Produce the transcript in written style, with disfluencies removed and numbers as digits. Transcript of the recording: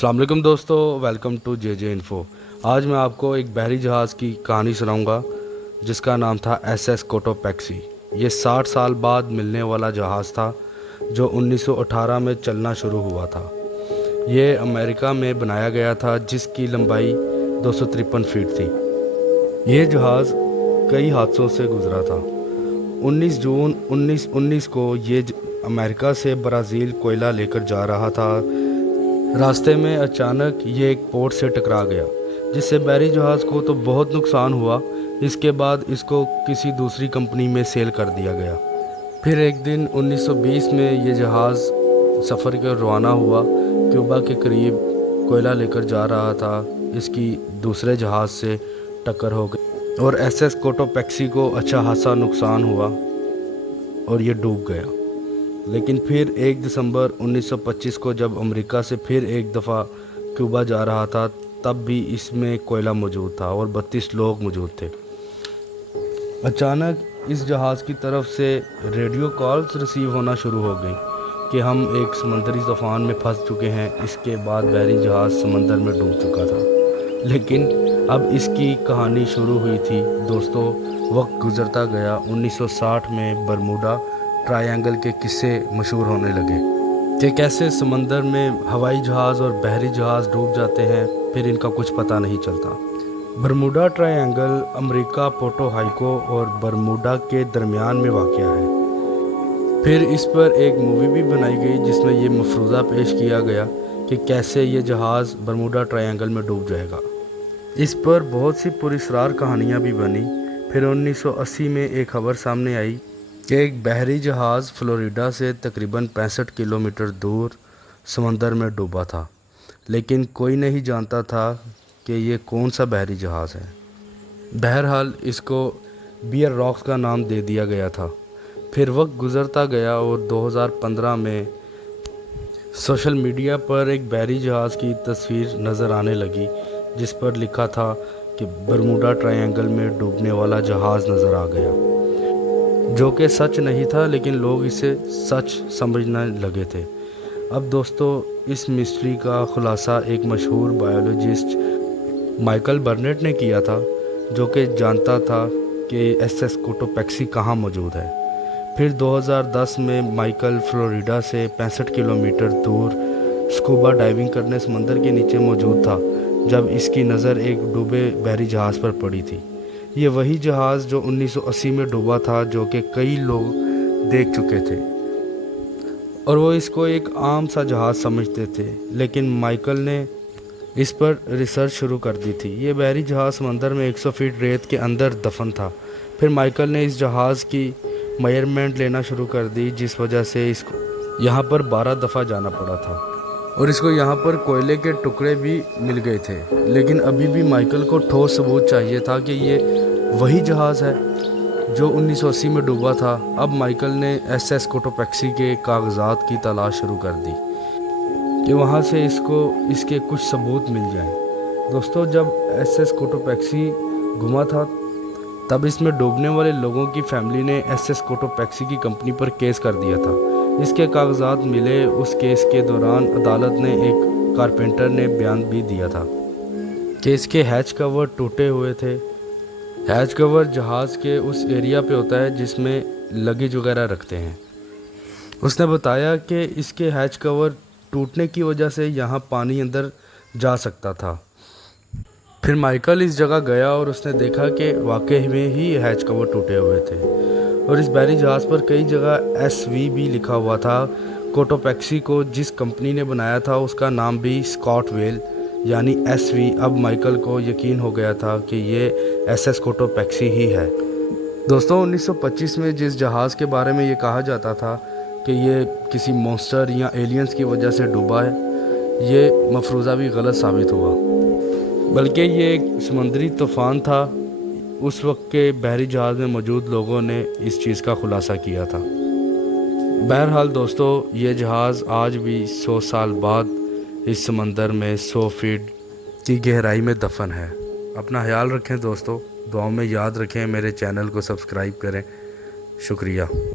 अस्सलाम वालेकुम दोस्तों, वेलकम टू जे इन्फो। आज मैं आपको एक बहरी जहाज़ की कहानी सुनाऊंगा जिसका नाम था SS कोटोपैक्सी। ये 60 साल बाद मिलने वाला जहाज़ था जो 1918 में चलना शुरू हुआ था। ये अमेरिका में बनाया गया था जिसकी लंबाई 253 फीट थी। ये जहाज़ कई हादसों से गुजरा था। 19 जून 1919 को ये अमेरिका से ब्राज़ील कोयला लेकर जा रहा था। रास्ते में अचानक ये एक पोर्ट से टकरा गया जिससे बहरी जहाज़ को तो बहुत नुकसान हुआ। इसके बाद इसको किसी दूसरी कंपनी में सेल कर दिया गया। फिर एक दिन 1920 में ये जहाज़ सफ़र कर रवाना हुआ। क्यूबा के करीब कोयला लेकर जा रहा था। इसकी दूसरे जहाज़ से टक्कर हो गई और SS कोटोपैक्सी को अच्छा खासा नुकसान हुआ और ये डूब गया। लेकिन फिर 1 दिसंबर 1925 को जब अमेरिका से फिर एक दफ़ा क्यूबा जा रहा था तब भी इसमें कोयला मौजूद था और 32 लोग मौजूद थे। अचानक इस जहाज़ की तरफ से रेडियो कॉल्स रिसीव होना शुरू हो गई कि हम एक समंदरी तूफ़ान में फंस चुके हैं। इसके बाद बहरी जहाज़ समंदर में डूब चुका था। लेकिन अब इसकी कहानी शुरू हुई थी दोस्तों। वक्त गुजरता गया। 1960 में बरमूडा ट्रायंगल के किस्से मशहूर होने लगे कि कैसे समंदर में हवाई जहाज़ और बहरी जहाज़ डूब जाते हैं, फिर इनका कुछ पता नहीं चलता। Bermuda Triangle America, Puerto Rico और बरमूडा के दरमियान में वाक़या है। फिर इस पर एक मूवी भी बनाई गई जिसमें ये मफरूज़ा पेश किया गया कि कैसे ये जहाज़ बरमूडा ट्रायंगल में डूब जाएगा। इस पर बहुत सी पुरस्कार कहानियाँ भी बनी। फिर 1980 में एक खबर सामने आई कि एक बहरी जहाज़ फ्लोरिडा से तकरीबन 65 किलोमीटर दूर समंदर में डूबा था। लेकिन कोई नहीं जानता था कि ये कौन सा बहरी जहाज़ है। बहरहाल इसको बियर रॉक्स का नाम दे दिया गया था। फिर वक्त गुजरता गया और 2015 में सोशल मीडिया पर एक बहरी जहाज़ की तस्वीर नज़र आने लगी जिस पर लिखा था कि बरमूडा ट्रायंगल में डूबने वाला जहाज़ नज़र आ गया, जो कि सच नहीं था लेकिन लोग इसे सच समझने लगे थे। अब दोस्तों इस मिस्ट्री का खुलासा एक मशहूर बायोलॉजिस्ट माइकल बर्नेट ने किया था जो कि जानता था कि SS कोटोपैक्सी कहाँ मौजूद है। फिर 2010 में माइकल फ्लोरिडा से 65 किलोमीटर दूर स्कूबा डाइविंग करने समंदर के नीचे मौजूद था जब इसकी नज़र एक डूबे बहरी जहाज़ पर पड़ी थी। ये वही जहाज़ जो 1980 में डूबा था, जो कि कई लोग देख चुके थे और वो इसको एक आम सा जहाज़ समझते थे। लेकिन माइकल ने इस पर रिसर्च शुरू कर दी थी। ये बहरी जहाज़ समंदर में 100 फीट रेत के अंदर दफन था। फिर माइकल ने इस जहाज़ की मेजरमेंट लेना शुरू कर दी जिस वजह से इसको यहाँ पर 12 दफ़ा जाना पड़ा था और इसको यहाँ पर कोयले के टुकड़े भी मिल गए थे। लेकिन अभी भी माइकल को ठोस सबूत चाहिए था कि ये वही जहाज़ है जो 1980 में डूबा था। अब माइकल ने SS कोटोपैक्सी के कागजात की तलाश शुरू कर दी कि वहाँ से इसको इसके कुछ सबूत मिल जाएं। दोस्तों जब SS कोटोपैक्सी गुमा था तब इसमें डूबने वाले लोगों की फैमिली ने SS कोटोपैक्सी की कंपनी पर केस कर दिया था। इसके कागजात मिले। उस केस के दौरान अदालत ने एक कारपेंटर ने बयान भी दिया था कि इसके हैच कवर टूटे हुए थे। हैच कवर जहाज़ के उस एरिया पे होता है जिसमें लगेज वगैरह रखते हैं। उसने बताया कि इसके हैच कवर टूटने की वजह से यहाँ पानी अंदर जा सकता था। फिर माइकल इस जगह गया और उसने देखा कि वाकई में ही हैच कवर टूटे हुए थे और इस बहरी जहाज़ पर कई जगह SV भी लिखा हुआ था। कोटोपैक्सी को जिस कंपनी ने बनाया था उसका नाम भी स्कॉट वेल यानी SV। अब माइकल को यकीन हो गया था कि ये SS कोटोपैक्सी ही है। दोस्तों 1925 में जिस जहाज़ के बारे में ये कहा जाता था कि ये किसी मॉन्स्टर या एलियंस की वजह से डूबा है, ये मफरूज़ा भी गलत साबित हुआ, बल्कि ये एक समुद्री तूफ़ान था। उस वक्त के बहरी जहाज़ में मौजूद लोगों ने इस चीज़ का खुलासा किया था। बहरहाल दोस्तों ये जहाज़ आज भी 100 साल बाद इस समंदर में 100 फीट की गहराई में दफन है। अपना ख्याल रखें दोस्तों, दुआओं में याद रखें। मेरे चैनल को सब्सक्राइब करें। शुक्रिया।